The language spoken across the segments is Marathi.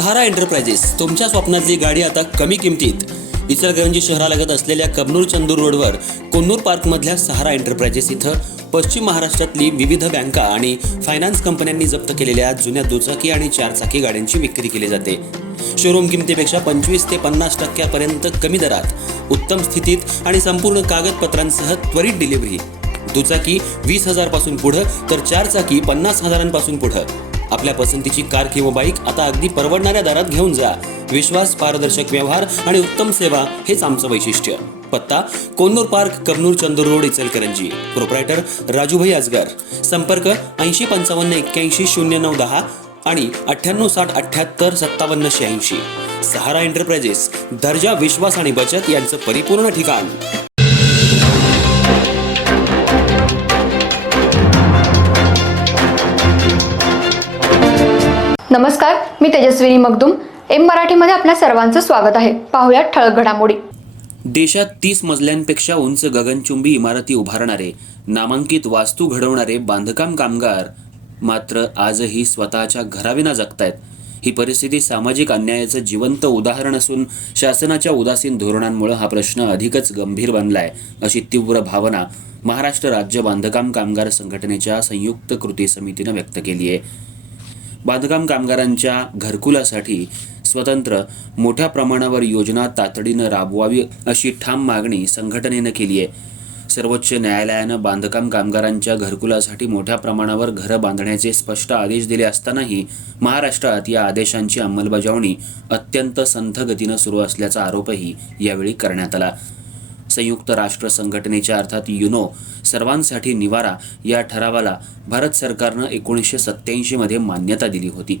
सहारा एंटरप्राइजेस तुमच्या स्वप्नातली गाडी आता कमी किमतीत. इचलकरंजी शहरालगत असलेल्या कबनूर चंदूर रोडवर कोन्नूर पार्कमधल्या सहारा एंटरप्राइजेस इथं पश्चिम महाराष्ट्रातली विविध बँका आणि फायनान्स कंपन्यांनी जप्त केलेल्या जुन्या दुचाकी आणि चारचाकी गाड्यांची विक्री केली जाते. शोरूम किमतीपेक्षा 25 ते 50% कमी दरात, उत्तम स्थितीत आणि संपूर्ण कागदपत्रांसह त्वरित डिलिव्हरी. दुचाकी 20,000 पासून पुढे तर चारचाकी 50,000 पुढे. आपल्या पसंतीची कार किंवा बाईक आता अगदी परवडणाऱ्या दरात घेऊन जा. विश्वास, पारदर्शक व्यवहार आणि उत्तम सेवा हेच आमचं वैशिष्ट्य. पत्ता Konnur park, Kabnur Chandur road, Ichalkaranji. Proprietor Rajubhai Ajgar. संपर्क 8055810910 आणि 9860785786. सहारा एंटरप्राइजेस, दर्जा, विश्वास आणि बचत यांचं परिपूर्ण ठिकाण. नमस्कार, मी तेजस्विनी मगदूम. एम मराठीमध्ये आपल्या सर्वांचं स्वागत आहे. पाहूयात ठळक घडामोडी. देशात 30 मजल्यांपेक्षा उंच गगनचुंबी इमारती उभारणारे, नामांकित वास्तू घडवणारे बांधकाम कामगार मात्र आजही स्वतःच्या घराविना जगतायत. ही परिस्थिती सामाजिक अन्यायाचं जिवंत उदाहरण असून शासनाच्या उदासीन धोरणांमुळे हा प्रश्न अधिकच गंभीर बनलाय, अशी तीव्र भावना महाराष्ट्र राज्य बांधकाम कामगार संघटनेच्या संयुक्त कृती समितीनं व्यक्त केली आहे. बांधकाम कामगारांच्या घरकुलासाठी स्वतंत्र मोठ्या प्रमाणावर योजना तातडीनं राबवावी अशी ठाम मागणी संघटनेनं केली आहे. सर्वोच्च न्यायालयानं बांधकाम कामगारांच्या घरकुलासाठी मोठ्या प्रमाणावर घरं बांधण्याचे स्पष्ट आदेश दिले असतानाही महाराष्ट्रात या आदेशांची अंमलबजावणी अत्यंत संथ गतीनं सुरू असल्याचा आरोपही यावेळी करण्यात आला. संयुक्त राष्ट्र संघटनेच्या अर्थात युनो सर्वांसाठी निवारा या ठरावाला भारत सरकारनं 1987 मध्ये मान्यता दिली होती.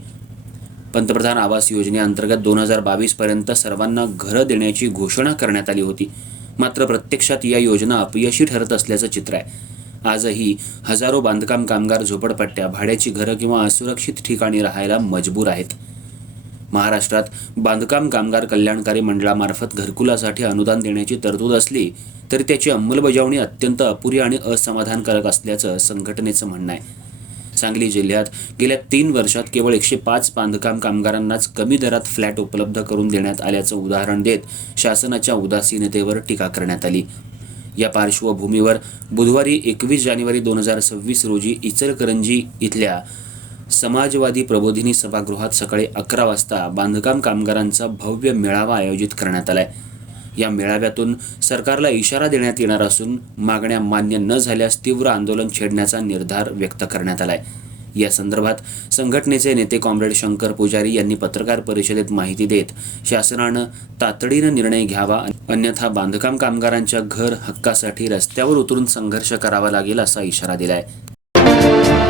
पंतप्रधान आवास योजनेअंतर्गत 2022 पर्यंत सर्वांना घरं देण्याची घोषणा करण्यात आली होती. मात्र प्रत्यक्षात या योजना अपयशी ठरत असल्याचं चित्र आहे. आजही हजारो बांधकाम कामगार झोपडपट्ट्या, भाड्याची घरं किंवा असुरक्षित ठिकाणी राहायला मजबूर आहेत. महाराष्ट्रात बांधकाम कामगार कल्याणकारी मंडळामार्फत घरकुलासाठी अनुदान देण्याची तरतूद असली तरी त्याची अंमलबजावणी अत्यंत अपुरी आणि असमाधानकारक असल्याचं संघटनेचं म्हणणं आहे. सांगली जिल्ह्यात गेल्या 3 वर्षात केवळ 105 बांधकाम कामगारांनाच कमी दरात फ्लॅट उपलब्ध करून देण्यात आल्याचं उदाहरण देत शासनाच्या उदासीनतेवर टीका करण्यात आली. या पार्श्वभूमीवर बुधवारी 21 जानेवारी 2026 रोजी इचलकरंजी इथल्या समाजवादी प्रबोधिनी सभागृहात सकाळी 11 वाजता बांधकाम कामगारांचा भव्य मेळावा आयोजित करण्यात आलाय. या मेळाव्यातून सरकारला इशारा देण्यात येणार असून मागण्या मान्य न झाल्यास तीव्र आंदोलन छेडण्याचा निर्धार व्यक्त करण्यात आलाय. या संदर्भात संघटनेचे नेते कॉम्रेड शंकर पुजारी यांनी पत्रकार परिषदेत माहिती देत शासनानं तातडीनं निर्णय घ्यावा, अन्यथा बांधकाम कामगारांच्या घर हक्कासाठी रस्त्यावर उतरून संघर्ष करावा लागेल असा इशारा दिलाय.